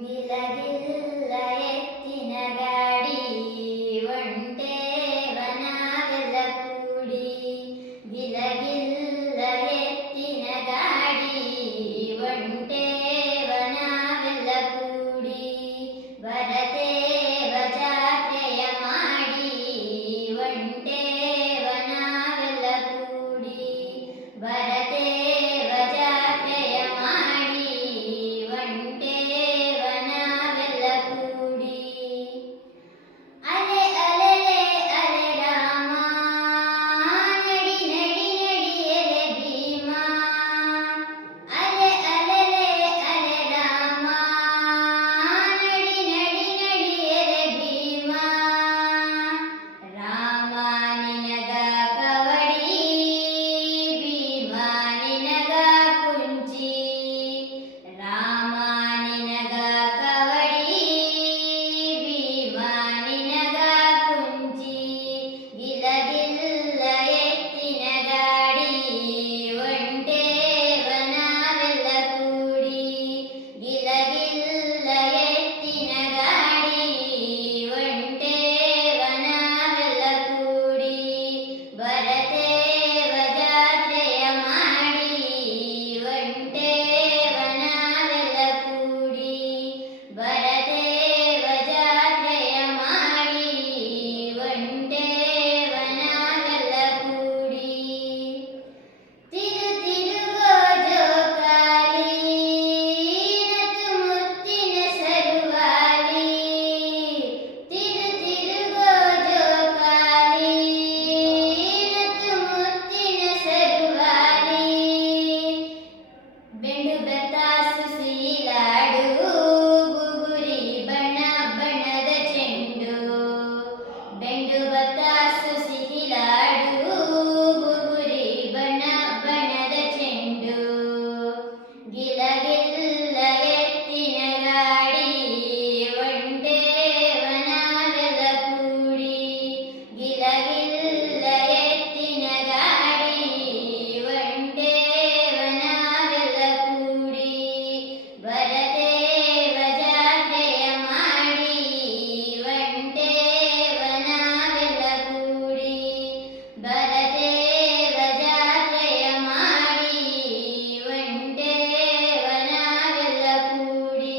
ಗಿಲಗಿಲ್ಲ ಎತ್ತಿನ ಗಾಡಿ ಒಂಟೇವ ನಾವೆಲ್ಲ ಕೂಡಿ. ಗಿಲಗಿಲ್ಲ ಎತ್ತಿನ ಗಾಡಿ ಒಂಟೇವ ನಾವೆಲ್ಲ ಕೂಡಿ. ಬರತೇವ ಜಾತ್ರೆಯ ಮಾಡಿ ಒಂಟೇವ ನಾವೆಲ್ಲ ಕೂಡಿ. ಬರತೇವ ಜಾತ್ರೆಯ ಮಾಡಿ ಒಂಟೇವ ನಾವೆಲ್ಲ ಕೂಡಿ. ಅಲೆ ಅಲೆಲೆ ಅಲೆ ರಾಮ ನಡಿ ನಡಿ ನಡಿಯಲೆ ಭೀಮ. ಅಲೆ ಅಲೆಲೆ ಅಲೆ ರಾಮ ನಡಿ ನಡಿ ನಡಿಯಲೆ ಭೀಮ. ರಾಮ ನಿನಗ ಕವಡಿ ಭೀಮ ನಿನಗ ಕುಂಚಿ. ರಾಮ ನಿನಗ ಕವಡಿ ಭೀಮ ನಿನಗ ಕುಂಚಿ. ಗಿಲಗಿಲ್ಲ ಎತ್ತಿನ ಗಾಡಿ ಒಂಟೇವ ನಾವೆಲ್ಲ ಕೂಡಿ. ಗಿಲಗಿಲ್ಲ ಎತ್ತಿನ ಗಾಡಿ ಒಂಟೇವ ನಾವೆಲ್ಲ ಕೂಡಿ. ಬರತೇವ ಜಾತ್ರೆಯ ಮಾಡಿ ಒಂಟೇವ ನಾವೆಲ್ಲ ಕೂಡಿ. ಬರತೇವ ಜಾತ್ರೆಯ ಮಾಡಿ ಒಂಟೇವ ನಾವೆಲ್ಲ ಕೂಡಿ. ತಿರು ತಿರುಗೋ ಜೋಕಾಲಿ ನತ್ತು ಮುತ್ತಿನ ಸರುವಾಲಿ. ತಿರು ತಿರುಗೋ ಜೋಕಾಲಿ ನತ್ತು ಮುತ್ತಿನ ಸರುವಾಲಿ. ಬೆಂಡು ಬೆತ್ತಾಸು ಸೀಲಾಡು ಬುಗುರಿ ಬಣ್ಣ ಬಣ್ಣದ ಚೆಂಡು. ಬೆಂಡು ಬತ್ತಾಸು ಸಿಹಿಲಾಡು ಬುಗುರಿ ಬಣ್ಣ ಬಣ್ಣದ ಚೆಂಡು. ಗಿಲಗಿಲ್ಲ ಎತ್ತಿನ ಗಾಡಿ ಒಂಟೇವ ನಾವೆಲ್ಲ ಕೂಡಿ. ಗಿಲಗಿಲ್ಲ ಎತ್ತಿನ ಗಾಡಿ ಒಂಟೇವ ನಾವೆಲ್ಲ ಕೂಡಿ. ಬರತೇವ ಜಾತ್ರೆಯ ಮಾಡಿ ಒಂಟೇವ ನಾವೆಲ್ಲ ಕೂಡಿ. ಬರತೇವ ಜಾತ್ರೆಯ ಮಾಡಿ ಒಂಟೇವ ನಾವೆಲ್ಲ ಕೂಡಿ.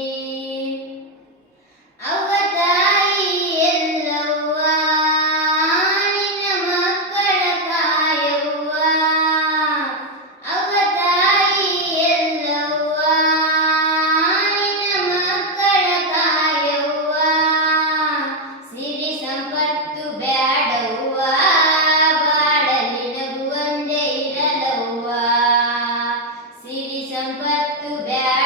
ಅವ್ವ ತಾಯಿ ಎಲ್ಲವ್ವ ನಿನ್ನ ಮಕ್ಕಳ ಕಾಯವ್ವ. ಅವ್ವ ತಾಯಿ ಎಲ್ಲವ್ವ ನಿನ್ನ ಮಕ್ಕಳ ಕಾಯವ್ವ. ಸಿರಿ ಸಂಪತ್ತು ಬ್ಯಾಡವ್ವ ಬಾಳಲಿ ನಗು ಒಂದೇ ಇರಲವ್ವ. ಸಿರಿ ಸಂಪತ್ತು ಬ್ಯಾಡ